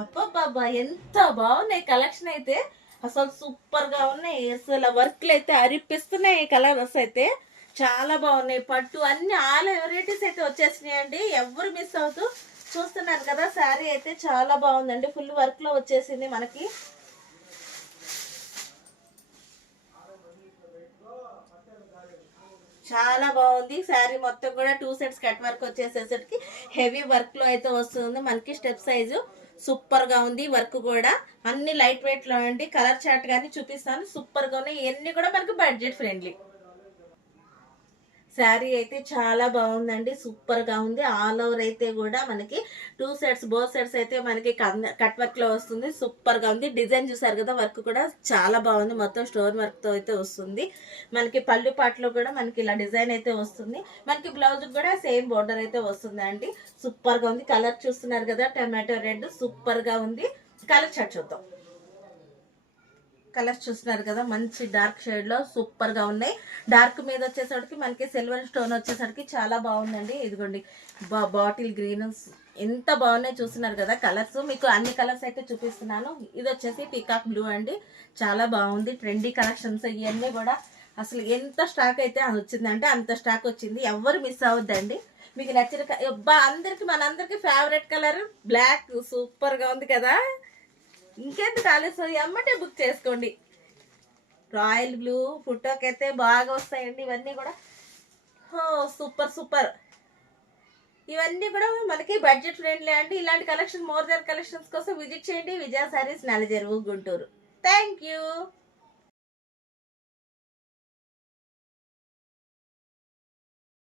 అబ్బబ్బబ్బా ఎంత బాగున్నాయి కలెక్షన్ అయితే. అసలు సూపర్ గా ఉన్నాయి. అసలు వర్క్లు అయితే అరిపిస్తున్నాయి. కలర్స్ అయితే చాలా బాగున్నాయి. పట్టు అన్ని ఆల్ వెరైటీస్ అయితే వచ్చేసినాయి అండి. ఎవరు మిస్ అవుతూ చూస్తున్నారు కదా. శారీ అయితే చాలా బాగుందండి. ఫుల్ వర్క్ లో వచ్చేసింది మనకి. చాలా బాగుంది. శారీ మొత్తం కూడా 2 సెట్స్ కట్ వర్క్ వచ్చేసేసరికి హెవీ వర్క్ లో అయితే వస్తుంది మనకి. స్టెప్ సైజు సూపర్ గా ఉంది. వర్క్ కూడా అన్ని లైట్ వెయిట్ లో అండి. కలర్ చార్ట్ కానీ చూపిస్తాను. సూపర్ గా ఉన్నాయి. ఇవన్నీ కూడా మనకి బడ్జెట్ ఫ్రెండ్లీ. శారీ అయితే చాలా బాగుందండి. సూపర్ గా ఉంది. ఆల్ ఓవర్ అయితే కూడా మనకి 2 సెట్స్ బోత్ సెట్స్ అయితే మనకి కట్ వర్క్ లో వస్తుంది. సూపర్ గా ఉంది. డిజైన్ చూసారు కదా. వర్క్ కూడా చాలా బాగుంది. మొత్తం స్టోన్ వర్క్ తో అయితే వస్తుంది మనకి. పళ్ళు పాటలో కూడా మనకి ఇలా డిజైన్ అయితే వస్తుంది మనకి. బ్లౌజ్ కూడా సేమ్ బోర్డర్ అయితే వస్తుంది అండి. సూపర్ గా ఉంది. కలర్ చూస్తున్నారు కదా. టమాటో రెడ్ సూపర్ గా ఉంది. కలర్ చార్ట్ చూద్దాం. కలర్స్ చూస్తున్నారు కదా. మంచి డార్క్ షేడ్ లో సూపర్ గా ఉన్నాయి. డార్క్ మీద వచ్చేసరికి మనకి సిల్వర్ స్టోన్ వచ్చేసరికి చాలా బాగుందండి. ఇదిగోండి బాటిల్ గ్రీన్ ఎంత బాగున్నాయి చూస్తున్నారు కదా. కలర్స్ మీకు అన్ని కలర్స్ అయితే చూపిస్తున్నాను. ఇది వచ్చేసి పీకాక్ బ్లూ అండి. చాలా బాగుంది. ట్రెండీ కలెక్షన్స్ ఇవన్నీ కూడా. అసలు ఎంత స్టాక్ అయితే వచ్చిందంటే అంత స్టాక్ వచ్చింది. ఎవరు మిస్ అవ్వద్దండి. మీకు నచ్చిన అందరికి మనందరికి ఫేవరెట్ కలర్ బ్లాక్ సూపర్ గా ఉంది కదా. ఇంకెందుకు ఆలస్యం, ఎమ్మటే బుక్ చేసుకోండి. రాయల్ బ్లూ ఫోటోకి అయితే బాగా వస్తాయండి ఇవన్నీ కూడా. Super super. ఇవన్నీ కూడా మనకి బడ్జెట్ ఫ్రెండ్లీ అండి. ఇలాంటి కలెక్షన్ మోర్ దెన్ కలెక్షన్స్ కోసం విజిట్ చేయండి విజయ సారీస్, నల్లజెరువు, గుంటూరు. Thank you.